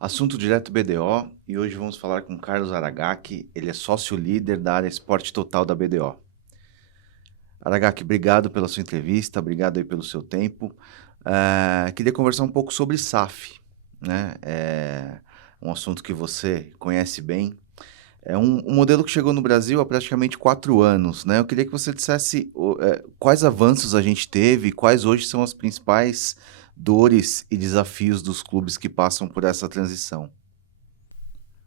Assunto direto BDO e hoje vamos falar com Carlos Aragaki, ele é sócio-líder da área Esporte Total da BDO. Aragaki, obrigado pela sua entrevista, obrigado aí pelo seu tempo. Queria conversar um pouco sobre SAF, né? É um assunto que você conhece bem. É um modelo que chegou no Brasil há praticamente 4 anos, né? Eu queria que você dissesse quais avanços a gente teve, quais hoje são as principais dores e desafios dos clubes que passam por essa transição.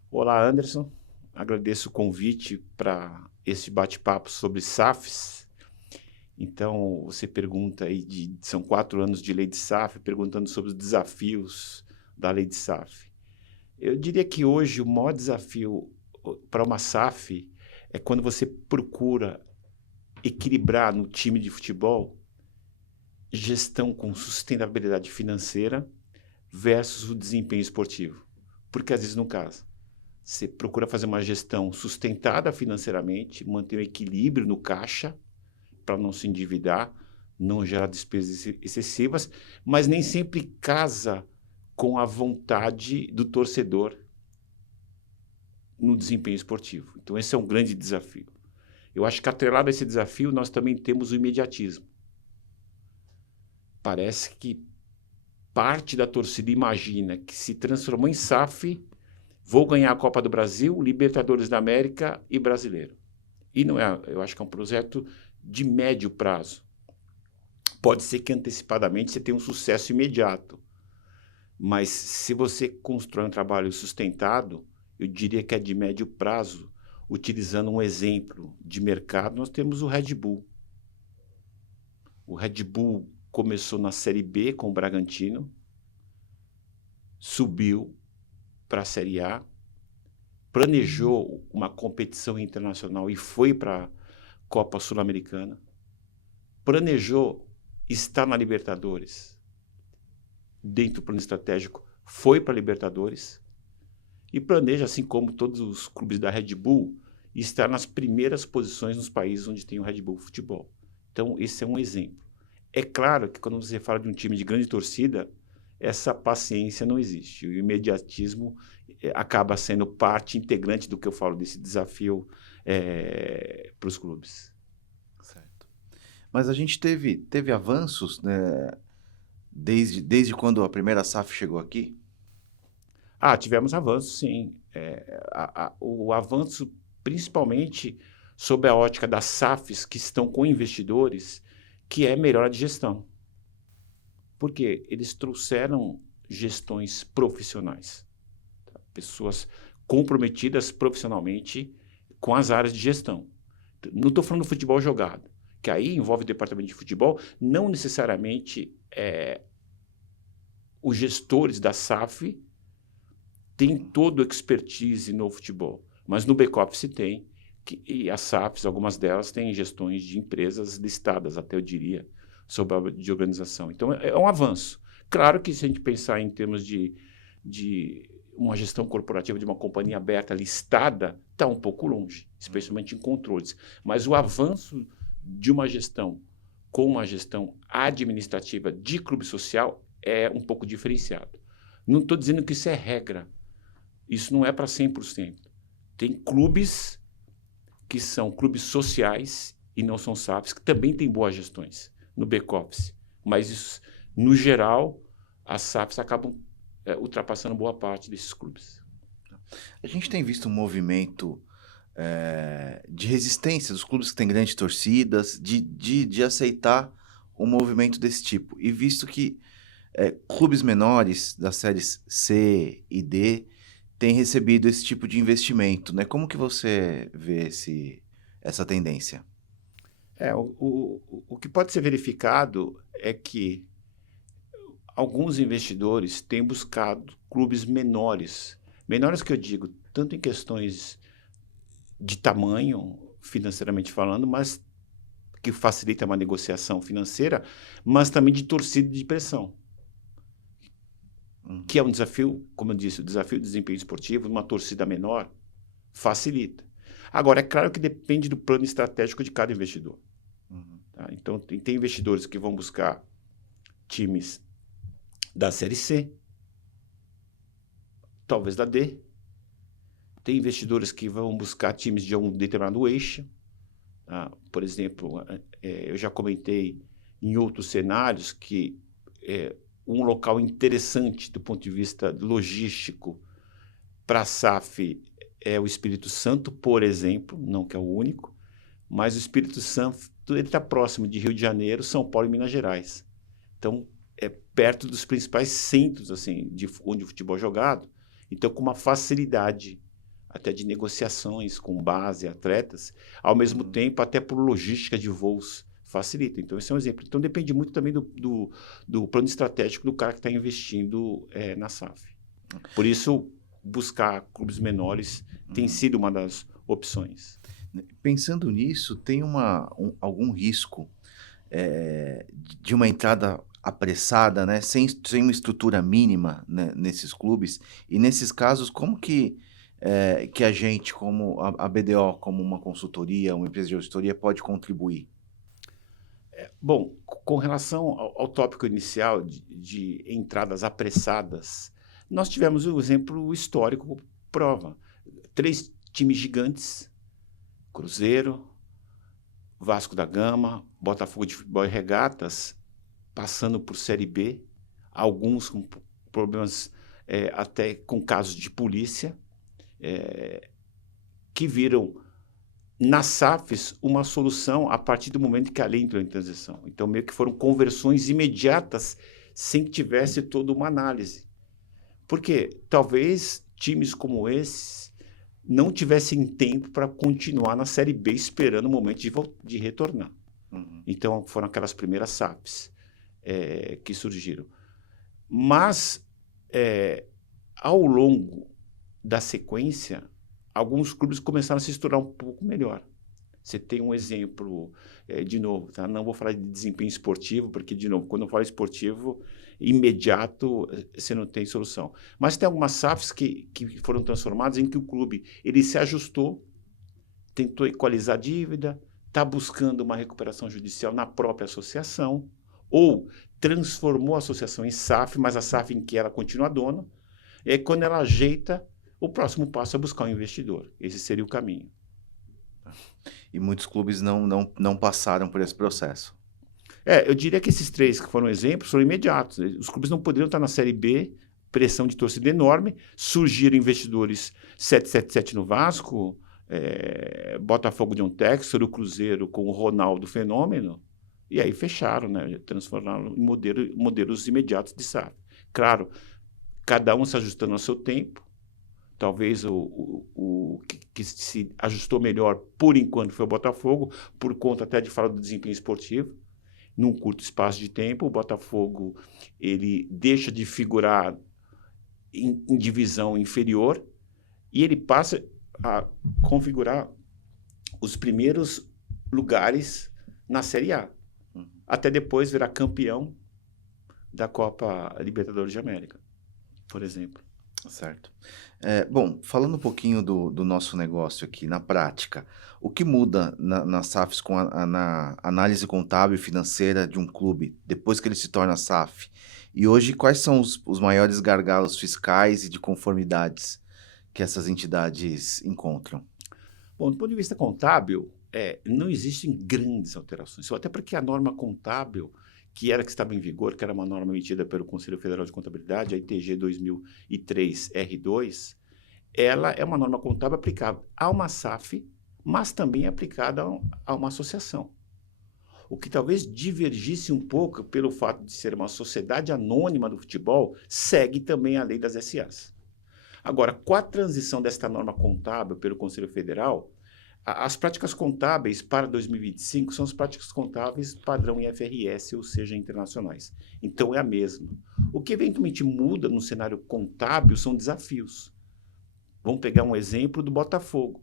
Olá, Anderson. Agradeço o convite para esse bate-papo sobre SAFs. Então, você pergunta aí são 4 anos de lei de SAF, perguntando sobre os desafios da lei de SAF. Eu diria que hoje o maior desafio para uma SAF é quando você procura equilibrar no time de futebol gestão com sustentabilidade financeira versus o desempenho esportivo. Porque às vezes não casa. Você procura fazer uma gestão sustentada financeiramente, manter um equilíbrio no caixa para não se endividar, não gerar despesas excessivas, mas nem sempre casa com a vontade do torcedor no desempenho esportivo. Então, esse é um grande desafio. Eu acho que atrelado a esse desafio, nós também temos o imediatismo. Parece que parte da torcida imagina que se transformou em SAF, vou ganhar a Copa do Brasil, Libertadores da América e Brasileiro. E não é, eu acho que é um projeto de médio prazo. Pode ser que antecipadamente você tenha um sucesso imediato, mas se você constrói um trabalho sustentado, eu diria que é de médio prazo. Utilizando um exemplo de mercado, nós temos o Red Bull. O Red Bull começou na Série B com o Bragantino, subiu para a Série A, planejou uma competição internacional e foi para a Copa Sul-Americana, planejou estar na Libertadores, dentro do plano estratégico, foi para a Libertadores e planeja, assim como todos os clubes da Red Bull, estar nas primeiras posições nos países onde tem o Red Bull Futebol. Então, esse é um exemplo. É claro que quando você fala de um time de grande torcida, essa paciência não existe. O imediatismo acaba sendo parte integrante do que eu falo desse desafio para os clubes. Certo. Mas a gente teve avanços, né, desde quando a primeira SAF chegou aqui? Tivemos avanços, sim. O avanço, principalmente sob a ótica das SAFs que estão com investidores, que é melhora de gestão. Porque eles trouxeram gestões profissionais, tá? Pessoas comprometidas profissionalmente com as áreas de gestão. Não estou falando do futebol jogado, que aí envolve o departamento de futebol, não necessariamente os gestores da SAF tem todo o expertise no futebol, mas no back-office tem, e as SAFs, algumas delas, têm gestões de empresas listadas, até eu diria, sob a de organização. Então, é um avanço. Claro que se a gente pensar em termos de uma gestão corporativa de uma companhia aberta listada, está um pouco longe, especialmente em controles. Mas o avanço de uma gestão com uma gestão administrativa de clube social é um pouco diferenciado. Não estou dizendo que isso é regra, isso não é para 100%. Tem clubes que são clubes sociais e não são SAFs, que também têm boas gestões no back-office. Mas, isso, no geral, as SAFs acabam ultrapassando boa parte desses clubes. A gente tem visto um movimento de resistência dos clubes que têm grandes torcidas, de aceitar um movimento desse tipo. E visto que clubes menores das séries C e D têm recebido esse tipo de investimento, né? Como que você vê essa tendência? O que pode ser verificado é que alguns investidores têm buscado clubes menores. Menores que eu digo, tanto em questões de tamanho, financeiramente falando, mas que facilita uma negociação financeira, mas também de torcida e de pressão, que é Uhum, um desafio, como eu disse, o desafio do desempenho esportivo, uma torcida menor, facilita. Agora, é claro que depende do plano estratégico de cada investidor. uhum, Tá? Então, tem investidores que vão buscar times da Série C, talvez da D. Tem investidores que vão buscar times de um determinado eixo. Tá? Por exemplo, eu já comentei em outros cenários que um local interessante do ponto de vista logístico para a SAF é o Espírito Santo, por exemplo, não que é o único, mas o Espírito Santo está próximo de Rio de Janeiro, São Paulo e Minas Gerais. Então, é perto dos principais centros assim, onde o futebol é jogado. Então, com uma facilidade até de negociações com base, atletas, ao mesmo tempo, até por logística de voos, facilita. Então, esse é um exemplo. Então, depende muito também do plano estratégico do cara que está investindo na SAF. Por isso, buscar clubes menores tem sido uma das opções. Pensando nisso, tem algum risco de uma entrada apressada, né, sem uma estrutura mínima, né, nesses clubes? E nesses casos, como que a gente, como a BDO, como uma consultoria, uma empresa de auditoria, pode contribuir? Bom, com relação ao tópico inicial de entradas apressadas, nós tivemos o exemplo histórico prova. 3 times gigantes, Cruzeiro, Vasco da Gama, Botafogo de Futebol e Regatas, passando por Série B, alguns com problemas até com casos de polícia, que viram nas SAFs uma solução a partir do momento que a lei entrou em transição. Então, meio que foram conversões imediatas, sem que tivesse toda uma análise. Porque talvez times como esses não tivessem tempo para continuar na Série B esperando o momento de retornar. Então, foram aquelas primeiras SAFs que surgiram. Mas, ao longo da sequência, alguns clubes começaram a se estruturar um pouco melhor. Você tem um exemplo, de novo, tá? Não vou falar de desempenho esportivo, porque, de novo, quando eu falo esportivo, imediato, você não tem solução. Mas tem algumas SAFs que foram transformadas em que o clube ele se ajustou, tentou equalizar a dívida, está buscando uma recuperação judicial na própria associação, ou transformou a associação em SAF, mas a SAF em que ela continua dona, e aí, quando ela ajeita, o próximo passo é buscar um investidor. Esse seria o caminho. E muitos clubes não passaram por esse processo. Eu diria que esses 3 que foram exemplos foram imediatos. Os clubes não poderiam estar na Série B, pressão de torcida enorme, surgiram investidores 777 no Vasco, Botafogo de um Textor, o Cruzeiro com o Ronaldo Fenômeno, e aí fecharam, né? Transformaram em modelos imediatos de SAF. Claro, cada um se ajustando ao seu tempo. Talvez o que se ajustou melhor, por enquanto, foi o Botafogo, por conta até de falar do desempenho esportivo. Num curto espaço de tempo, o Botafogo ele deixa de figurar em divisão inferior e ele passa a configurar os primeiros lugares na Série A. Até depois virar campeão da Copa Libertadores de América, por exemplo. Certo. Bom, falando um pouquinho do nosso negócio aqui, na prática, o que muda nas SAFs na análise contábil e financeira de um clube, depois que ele se torna SAF? E hoje, quais são os maiores gargalos fiscais e de conformidades que essas entidades encontram? Bom, do ponto de vista contábil, não existem grandes alterações, até porque a norma contábil, que estava em vigor, que era uma norma emitida pelo Conselho Federal de Contabilidade, a ITG 2003-R2, ela é uma norma contábil aplicável a uma SAF, mas também aplicada a uma associação. O que talvez divergisse um pouco pelo fato de ser uma sociedade anônima do futebol, segue também a lei das SAs. Agora, com a transição desta norma contábil pelo Conselho Federal, as práticas contábeis para 2025 são as práticas contábeis padrão IFRS, ou seja, internacionais. Então, é a mesma. O que eventualmente muda no cenário contábil são desafios. Vamos pegar um exemplo do Botafogo.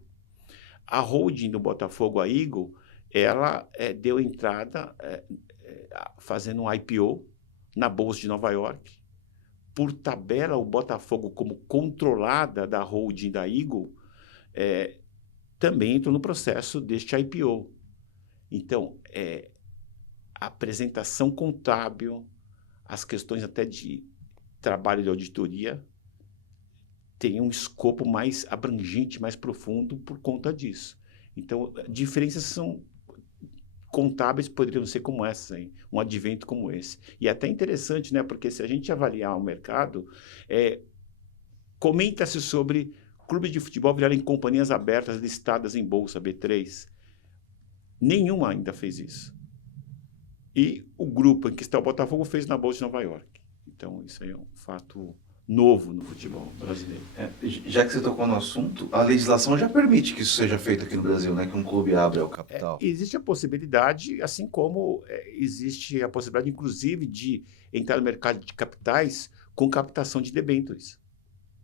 A holding do Botafogo, a Eagle, ela deu entrada fazendo um IPO na Bolsa de Nova York. Por tabela, o Botafogo, como controlada da holding da Eagle, também entrou no processo deste IPO. Então, a apresentação contábil, as questões até de trabalho de auditoria, tem um escopo mais abrangente, mais profundo por conta disso. Então, diferenças são contábeis poderiam ser como essa, hein? Um advento como esse. E é até interessante, né? Porque se a gente avaliar o mercado, comenta-se sobre clubes de futebol virarem companhias abertas listadas em bolsa B3. Nenhuma ainda fez isso. E o grupo em que está o Botafogo fez na Bolsa de Nova York. Então, isso aí é um fato novo no futebol brasileiro. Já que você tocou no assunto, a legislação já permite que isso seja feito aqui no Brasil, né? Que um clube abra o capital. Existe a possibilidade, assim como existe a possibilidade, inclusive, de entrar no mercado de capitais com captação de debêntures.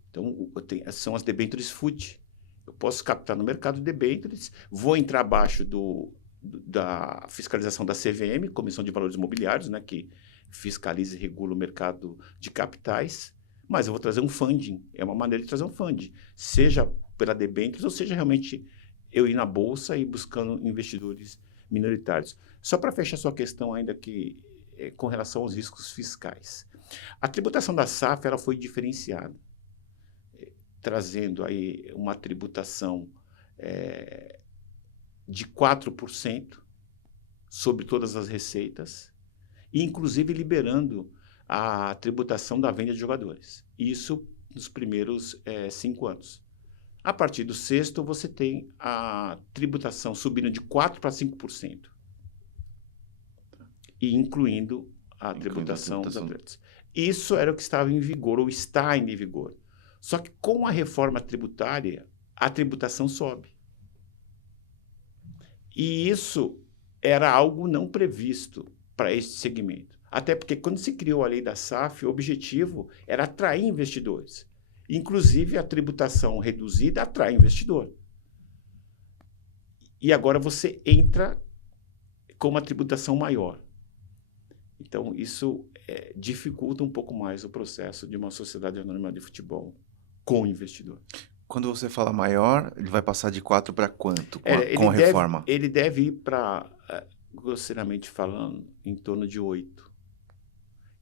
Então, são as debêntures FUT. Eu posso captar no mercado de debêntures, vou entrar abaixo da fiscalização da CVM, Comissão de Valores Imobiliários, né, que fiscaliza e regula o mercado de capitais, mas eu vou trazer um funding. É uma maneira de trazer um funding, seja pela debêntures ou seja realmente eu ir na bolsa e buscando investidores minoritários. Só para fechar sua questão ainda que com relação aos riscos fiscais. A tributação da SAF ela foi diferenciada, trazendo aí uma tributação de 4% sobre todas as receitas, e inclusive liberando a tributação da venda de jogadores. Isso nos primeiros 5 anos. A partir do sexto, você tem a tributação subindo de 4% para 5%. E incluindo a tributação dos atletas. Isso era o que estava em vigor, ou está em vigor. Só que com a reforma tributária, a tributação sobe. E isso era algo não previsto para este segmento. Até porque quando se criou a lei da SAF, o objetivo era atrair investidores. Inclusive, a tributação reduzida atrai investidor. E agora você entra com uma tributação maior. Então, isso dificulta um pouco mais o processo de uma sociedade anônima de futebol com investidor. Quando você fala maior, ele vai passar de 4 para quanto com a reforma? Ele deve ir para, grosseiramente falando, em torno de 8.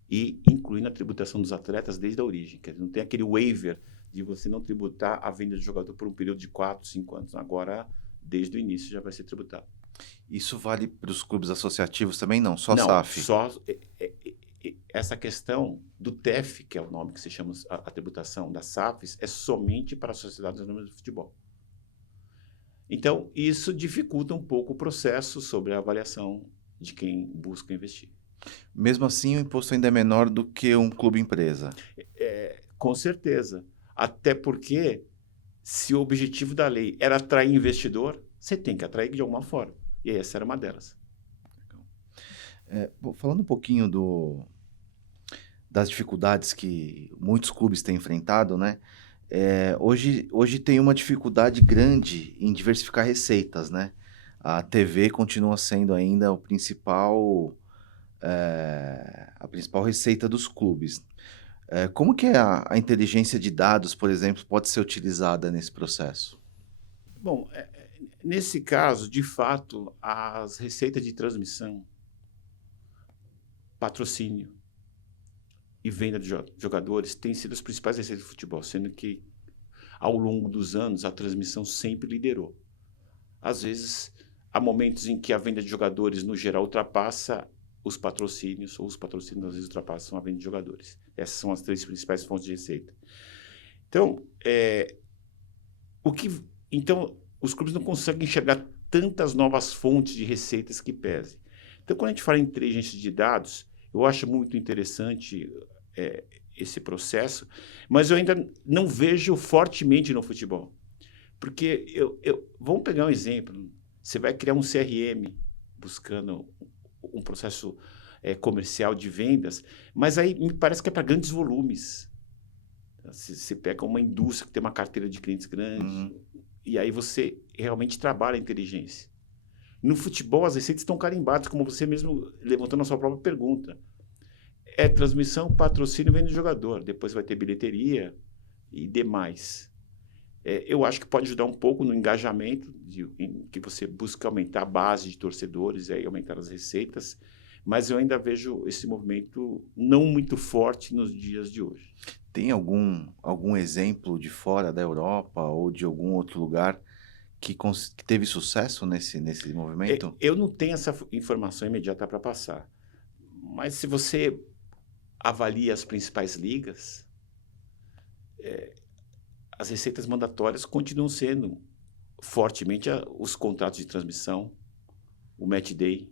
E incluindo a tributação dos atletas desde a origem. Quer dizer, não tem aquele waiver de você não tributar a venda de jogador por um período de 4, 5 anos. Agora, desde o início, já vai ser tributado. Isso vale para os clubes associativos também? Não, só não, SAF? Só essa questão do TEF, que é o nome que se chama a tributação das SAFs, é somente para as sociedades anônimas de futebol. Então, isso dificulta um pouco o processo sobre a avaliação de quem busca investir. Mesmo assim, o imposto ainda é menor do que um clube empresa? Com certeza. Até porque, se o objetivo da lei era atrair investidor, você tem que atrair de alguma forma. E essa era uma delas. Falando um pouquinho das dificuldades que muitos clubes têm enfrentado, né? Hoje tem uma dificuldade grande em diversificar receitas, né? A TV continua sendo ainda a principal receita dos clubes. Como que a inteligência de dados, por exemplo, pode ser utilizada nesse processo? Bom, nesse caso, de fato, as receitas de transmissão, patrocínio e venda de jogadores têm sido as principais receitas do futebol, sendo que, ao longo dos anos, a transmissão sempre liderou. Às vezes, há momentos em que a venda de jogadores, no geral, ultrapassa os patrocínios, ou os patrocínios, às vezes, ultrapassam a venda de jogadores. Essas são as 3 principais fontes de receita. Então, Então, os clubes não conseguem enxergar tantas novas fontes de receitas que pesem. Então, quando a gente fala em inteligência de dados, eu acho muito interessante esse processo, mas eu ainda não vejo fortemente no futebol. Porque, vamos pegar um exemplo, você vai criar um CRM buscando um processo comercial de vendas, mas aí me parece que é para grandes volumes. Você pega uma indústria que tem uma carteira de clientes grande, e aí você realmente trabalha a inteligência. No futebol, as receitas estão carimbadas, como você mesmo levantando a sua própria pergunta. É transmissão, patrocínio, venda de jogador. Depois vai ter bilheteria e demais. Eu acho que pode ajudar um pouco no engajamento, em que você busca aumentar a base de torcedores e aí aumentar as receitas, Mas eu ainda vejo esse movimento não muito forte nos dias de hoje. Tem algum exemplo de fora da Europa ou de algum outro lugar que teve sucesso nesse movimento? Eu não tenho essa informação imediata para passar, mas se você avalia as principais ligas, as receitas mandatórias continuam sendo fortemente os contratos de transmissão, o match day.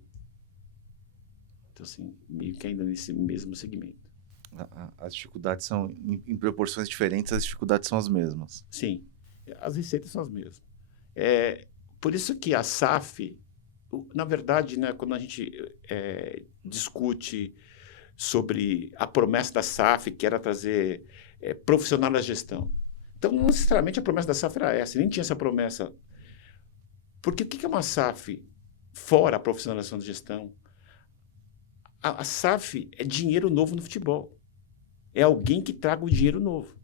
Então, assim, meio que ainda nesse mesmo segmento. As dificuldades são, em proporções diferentes, as dificuldades são as mesmas. Sim, as receitas são as mesmas. Por isso que a SAF, na verdade, né, quando a gente discute sobre a promessa da SAF, que era trazer profissional da gestão. Então, não necessariamente a promessa da SAF era essa, nem tinha essa promessa. Porque o que é uma SAF fora a profissionalização da gestão? A SAF é dinheiro novo no futebol. É alguém que traga o dinheiro novo.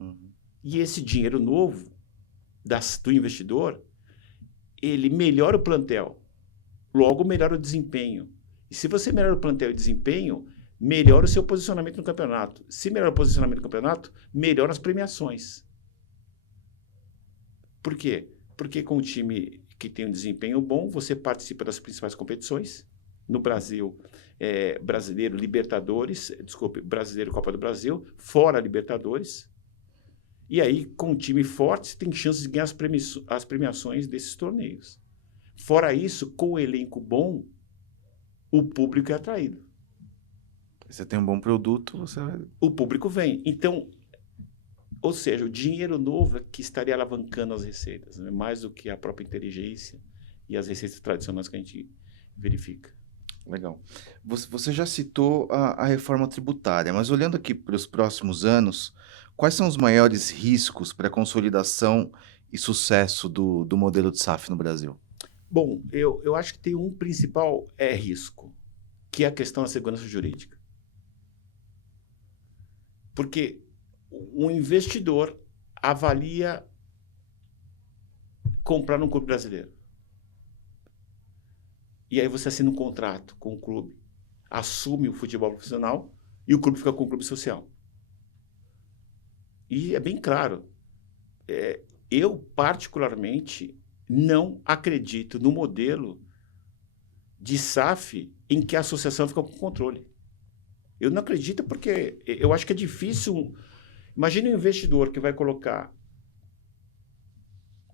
Uhum. E esse dinheiro novo do investidor, ele melhora o plantel. Logo, melhora o desempenho. E se você melhora o plantel e o desempenho, melhora o seu posicionamento no campeonato. Se melhora o posicionamento no campeonato, melhora as premiações. Por quê? Porque com o time que tem um desempenho bom, você participa das principais competições. No Brasil, Brasileiro Brasileiro Copa do Brasil, fora Libertadores. E aí, com um time forte, você tem chance de ganhar as premiações desses torneios. Fora isso, com o elenco bom, o público é atraído. Você tem um bom produto, o público vem. Então, ou seja, o dinheiro novo é que estaria alavancando as receitas, né? Mais do que a própria inteligência e as receitas tradicionais que a gente verifica. Legal. Você já citou a reforma tributária, mas olhando aqui para os próximos anos, quais são os maiores riscos para a consolidação e sucesso do modelo de SAF no Brasil? Bom, eu acho que tem um principal risco, que é a questão da segurança jurídica. Porque um investidor avalia comprar num clube brasileiro. E aí você assina um contrato com o clube, assume o futebol profissional e o clube fica com o clube social. E é bem claro, eu particularmente não acredito no modelo de SAF em que a associação fica com controle. Eu não acredito porque eu acho que é difícil. Imagine um investidor que vai colocar,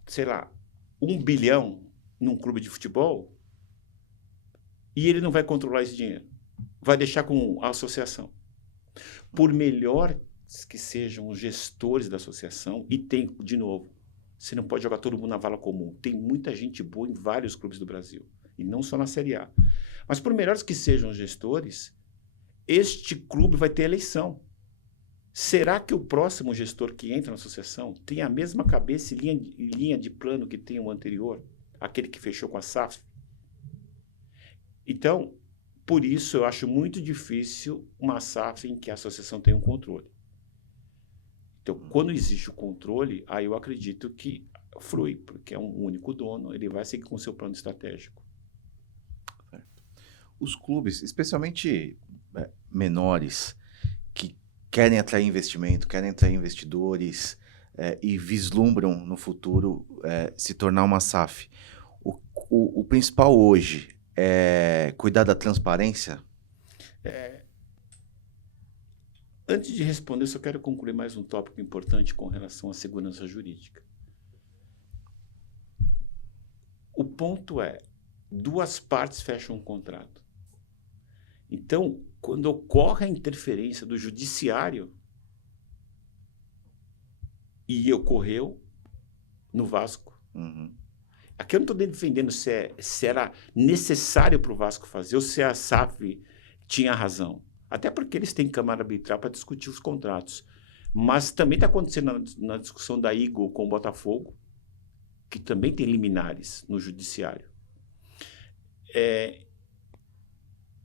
sei lá, 1 bilhão num clube de futebol e ele não vai controlar esse dinheiro. Vai deixar com a associação. Por melhor que sejam os gestores da associação, e tem, de novo, você não pode jogar todo mundo na vala comum. Tem muita gente boa em vários clubes do Brasil, e não só na Série A. Mas por melhores que sejam os gestores, este clube vai ter eleição. Será que o próximo gestor que entra na associação tem a mesma cabeça e linha de plano que tem o anterior, aquele que fechou com a SAF? Então, por isso eu acho muito difícil uma SAF em que a associação tem um controle. Então, quando existe o controle, aí eu acredito que flui, porque é um único dono, ele vai seguir com o seu plano estratégico. Os clubes, especialmente menores, que querem atrair investimento, querem atrair investidores e vislumbram no futuro se tornar uma SAF. O principal hoje é cuidar da transparência? Antes de responder, eu só quero concluir mais um tópico importante com relação à segurança jurídica. O ponto é, duas partes fecham um contrato. Então, quando ocorre a interferência do judiciário, e ocorreu no Vasco. Uhum. Aqui eu não estou defendendo se era necessário para o Vasco fazer ou se a SAF tinha razão. Até porque eles têm câmara arbitral para discutir os contratos. Mas também está acontecendo na discussão da Eagle com o Botafogo, que também tem liminares no judiciário.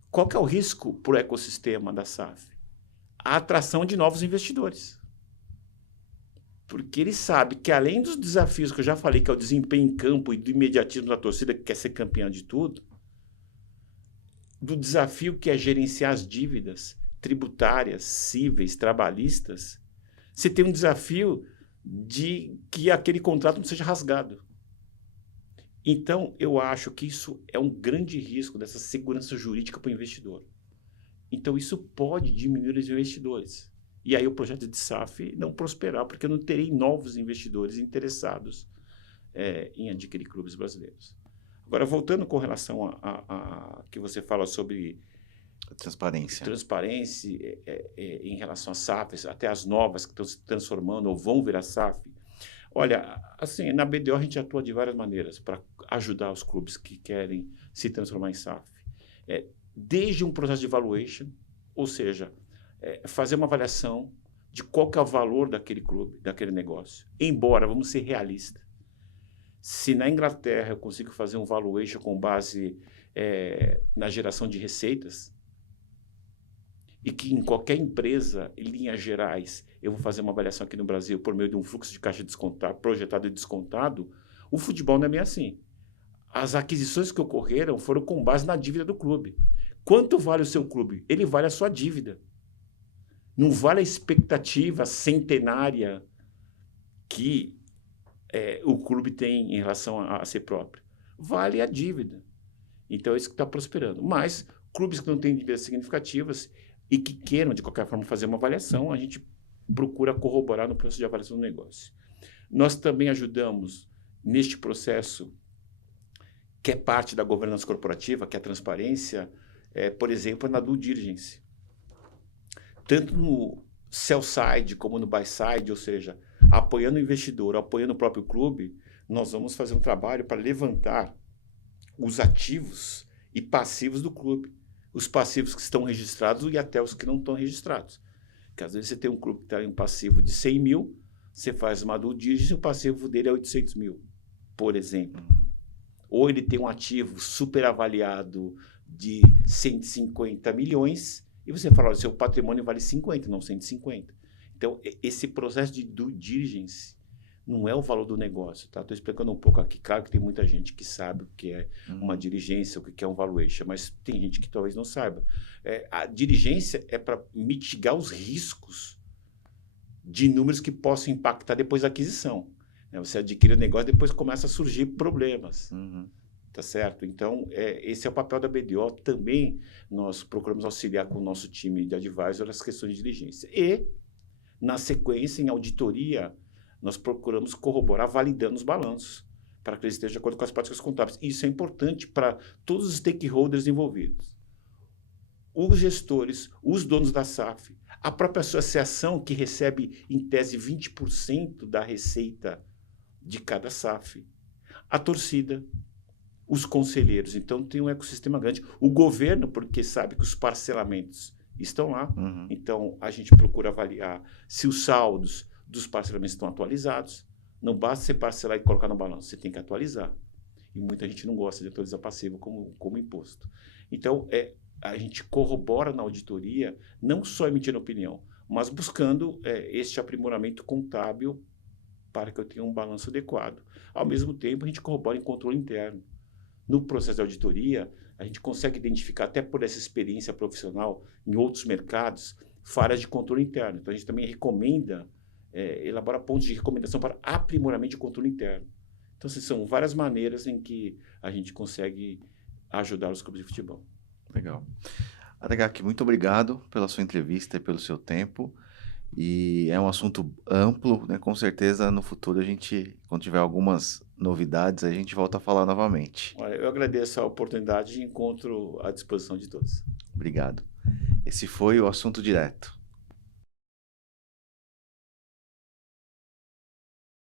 Qual que é o risco para o ecossistema da SAF? A atração de novos investidores. Porque ele sabe que, além dos desafios que eu já falei, que é o desempenho em campo e do imediatismo da torcida que quer ser campeã de tudo, do desafio que é gerenciar as dívidas tributárias, cíveis, trabalhistas, você tem um desafio de que aquele contrato não seja rasgado. Então, eu acho que isso é um grande risco dessa segurança jurídica para o investidor. Então, isso pode diminuir os investidores. E aí o projeto de SAF não prosperar, porque eu não terei novos investidores interessados em adquirir clubes brasileiros. Agora, voltando com relação a que você fala sobre transparência em relação às SAFs, até as novas que estão se transformando ou vão virar SAF. Olha, assim, na BDO a gente atua de várias maneiras para ajudar os clubes que querem se transformar em SAF. Desde um processo de valuation, ou seja, fazer uma avaliação de qual que é o valor daquele clube, daquele negócio. Embora, vamos ser realistas, se na Inglaterra eu consigo fazer um valuation com base na geração de receitas, e que em qualquer empresa, em linhas gerais, eu vou fazer uma avaliação aqui no Brasil por meio de um fluxo de caixa descontado, projetado e descontado, o futebol não é bem assim. As aquisições que ocorreram foram com base na dívida do clube. Quanto vale o seu clube? Ele vale a sua dívida. Não vale a expectativa centenária que o clube tem em relação a si próprio. Vale a dívida. Então, é isso que está prosperando. Mas, clubes que não têm dívidas significativas e que queiram, de qualquer forma, fazer uma avaliação, a gente procura corroborar no processo de avaliação do negócio. Nós também ajudamos neste processo, que é parte da governança corporativa, que é a transparência, por exemplo, na due diligence. Tanto no sell side como no buy side, ou seja, apoiando o investidor, apoiando o próprio clube, nós vamos fazer um trabalho para levantar os ativos e passivos do clube. Os passivos que estão registrados e até os que não estão registrados. Porque às vezes você tem um clube que está em um passivo de 100 mil, você faz uma due diligence e o passivo dele é 800 mil, por exemplo. Ou ele tem um ativo super avaliado de 150 milhões e você fala, olha, seu patrimônio vale 50, não 150. Então, esse processo de due diligence não é o valor do negócio, tá? Estou explicando um pouco aqui. Claro que tem muita gente que sabe o que é uma diligência, o que é um valuation, mas tem gente que talvez não saiba. A diligência é para mitigar os riscos de números que possam impactar depois da aquisição. Você adquire o negócio, depois começa a surgir problemas. Tá certo? Então, esse é o papel da BDO. Também nós procuramos auxiliar com o nosso time de advisor as questões de diligência. E, na sequência, em auditoria, nós procuramos corroborar validando os balanços, para que eles estejam de acordo com as práticas contábeis. Isso é importante para todos os stakeholders envolvidos. Os gestores, os donos da SAF, a própria associação que recebe, em tese, 20% da receita de cada SAF, a torcida, os conselheiros. Então, tem um ecossistema grande. O governo, porque sabe que os parcelamentos estão lá. Então, a gente procura avaliar se os saldos dos parcelamentos estão atualizados. Não basta você parcelar e colocar no balanço, você tem que atualizar. E muita gente não gosta de atualizar passivo como imposto. Então, a gente corrobora na auditoria, não só emitindo opinião, mas buscando este aprimoramento contábil para que eu tenha um balanço adequado. Ao mesmo tempo, a gente corrobora em controle interno. No processo de auditoria, a gente consegue identificar, até por essa experiência profissional em outros mercados, falhas de controle interno. Então, a gente também recomenda elabora pontos de recomendação para aprimoramento de controle interno. Então, são várias maneiras em que a gente consegue ajudar os clubes de futebol. Legal. Aragaki, muito obrigado pela sua entrevista e pelo seu tempo. E é um assunto amplo, né? Com certeza no futuro a gente, quando tiver algumas novidades, a gente volta a falar novamente. Olha, eu agradeço a oportunidade e encontro à disposição de todos. Obrigado. Esse foi o Assunto Direto.